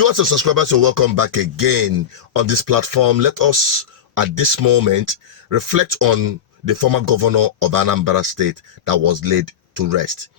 Viewers and subscribers, you're welcome back again on this platform. Let us, at this moment, reflect on the former governor of Anambra State that was laid to rest.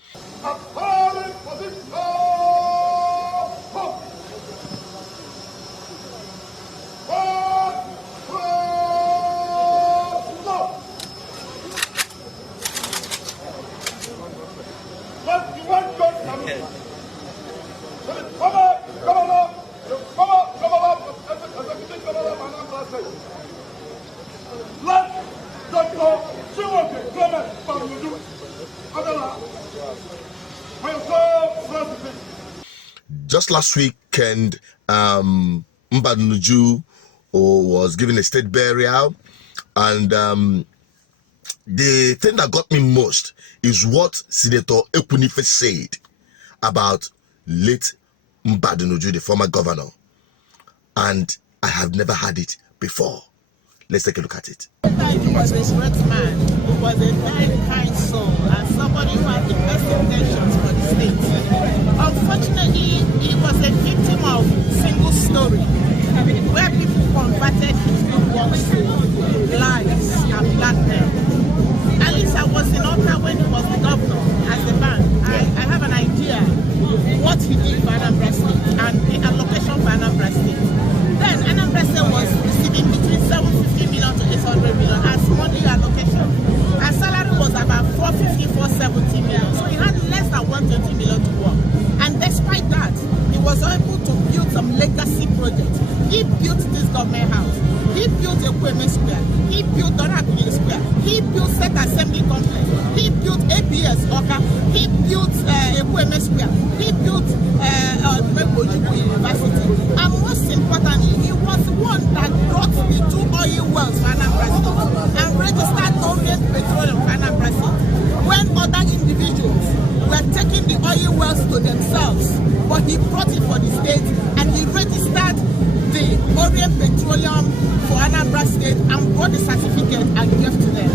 Just last weekend, Mbadinuju was given a state burial, and the thing that got me most is what Senator Ekwunife said about late Mbadinuju, the former governor, and I have never heard it before. Let's take a look at it. He was a great man. He was a very kind soul and somebody who had the best intentions for the state. Unfortunately, he was a victim of single story, where people converted his good works to lies and blackmail. At least I was in Oka when he was the governor as the bank. I have an idea what he did for Anambra State and the allocation for Anambra State. Then Anambra State was receiving between 750 million to 800 million as monthly allocation. Our salary was about 450, 470 million. So he had less than 120 million to work. And despite that, he was able to build some legacy projects. He built this government house. He built Ekwunife Square. He built Donakuni Square. He built State Assembly Complex. He built ABS Oka. He built Ekwunife Square. He built Mbadinuju University. And most importantly, he was the one that brought the 2 oil wells for Anambra State and registered Orient Petroleum for Anambra State. When other individuals were taking the oil wells to themselves, but he brought it for the state and he registered the Orient Petroleum for Anambra State and brought the certificate and gave to them.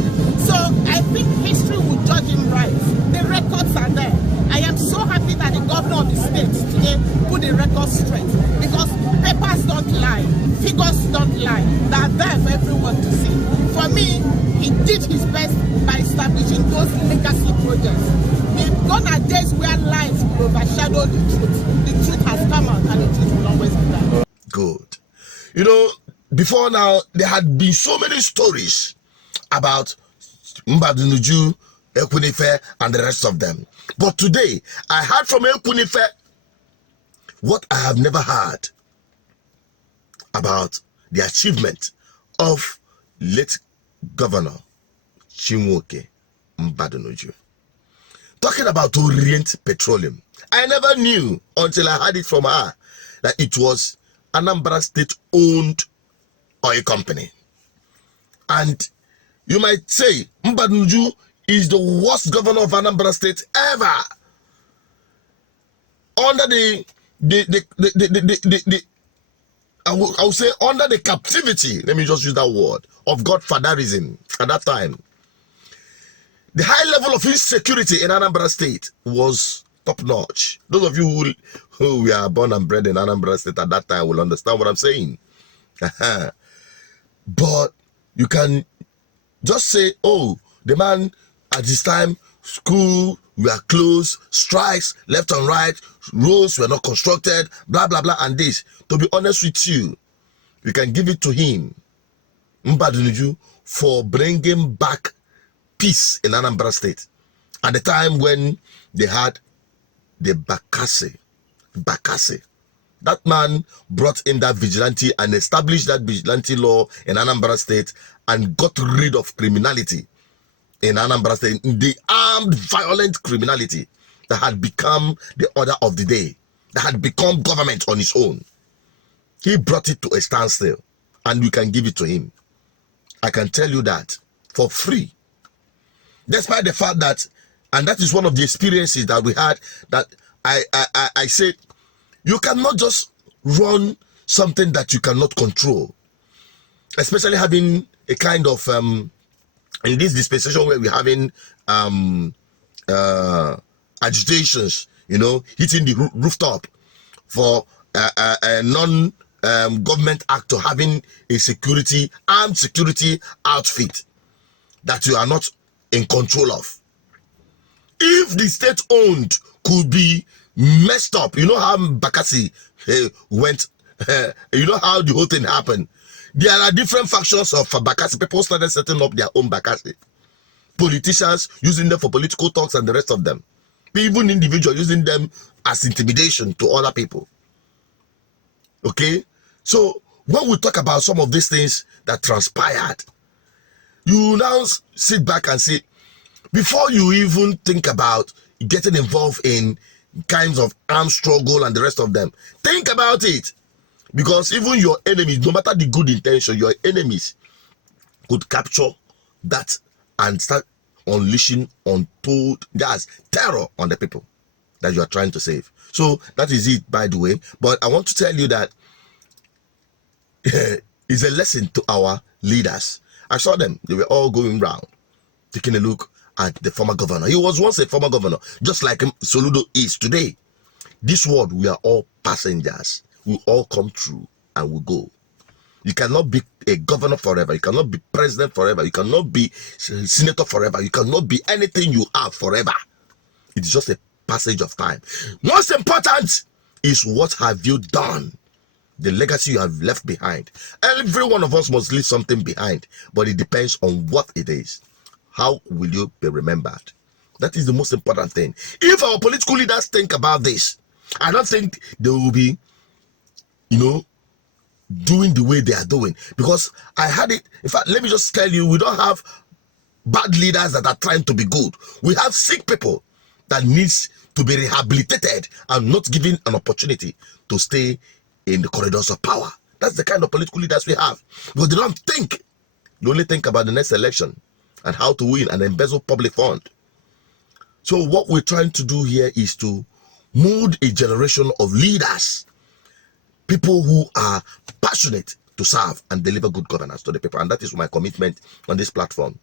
So I think history will judge him right. The records are there. I am so happy that the governor of the state today put the records straight, because papers don't lie, figures don't lie. They are there for everyone to see. For me, he did his best by establishing those legacy projects. We've gone at days where lies will overshadow the truth. The truth has come out and the truth will always be there. Good. You know, before now, there had been so many stories about Mbadinuju, Ekwunife, and the rest of them. But today, I heard from Ekwunife what I have never heard about the achievement of late Governor Chinwoke Mbadinuju. Talking about Orient Petroleum. I never knew until I heard it from her that it was Anambra State owned oil company. And you might say Mbadinuju is the worst governor of Anambra State ever. Under I will say under the captivity, let me just use that word, of godfatherism at that time. The high level of insecurity in Anambra State was top notch. Those of you who were born and bred in Anambra State at that time will understand what I'm saying. But you can just say, oh, the man at this time, school were closed, strikes left and right, roads were not constructed, blah, blah, blah, and this. To be honest with you, we can give it to him, Mbadinuju, for bringing back peace in Anambra State at the time when they had the Bakassi. That man brought in that vigilante and established that vigilante law in Anambra State and got rid of criminality in Anambra State, the armed violent criminality that had become the order of the day, that had become government on its own. He brought it to a standstill, and we can give it to him. I can tell you that for free. Despite the fact that, and that is one of the experiences that we had, that I said, you cannot just run something that you cannot control, especially having a kind of in this dispensation where we're having agitations, you know, hitting the rooftop for a non government actor having a armed security outfit that you are not in control of. If the state owned could be messed up, you know how Bakassi went, you know how the whole thing happened. There are different factions of Bakassi. People started setting up their own Bakassi. Politicians using them for political talks and the rest of them. Even individuals using them as intimidation to other people. Okay? So, when we talk about some of these things that transpired, you now sit back and say, before you even think about getting involved in kinds of armed struggle and the rest of them, think about it. Because even your enemies, no matter the good intention, your enemies could capture that and start unleashing untold terror on the people that you are trying to save. So that is it, by the way. But I want to tell you that it's a lesson to our leaders. I saw them. They were all going round, taking a look at the former governor. He was once a former governor, just like Soludo is today. This world, we are all passengers. We all come through and we go. You cannot be a governor forever. You cannot be president forever. You cannot be senator forever. You cannot be anything you are forever. It is just a passage of time. Most important is, what have you done? The legacy you have left behind. Every one of us must leave something behind, but it depends on what it is. How will you be remembered? That is the most important thing. If our political leaders think about this, I don't think they will be, doing the way they are doing. Because I had it. In fact, let me just tell you, we don't have bad leaders that are trying to be good. We have sick people that needs to be rehabilitated and not given an opportunity to stay in the corridors of power. That's the kind of political leaders we have. Because they don't think. They only think about the next election and how to win and embezzle public fund. So what we're trying to do here is to mold a generation of leaders, people who are passionate to serve and deliver good governance to the people. And that is my commitment on this platform.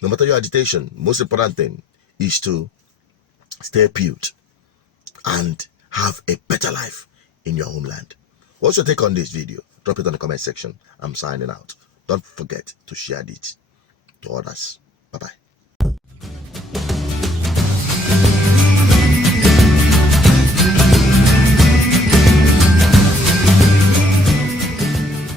No matter your agitation, most important thing is to stay put and have a better life in your homeland. What's your take on this video? Drop it on the comment section. I'm signing out. Don't forget to share it to others. Bye-bye.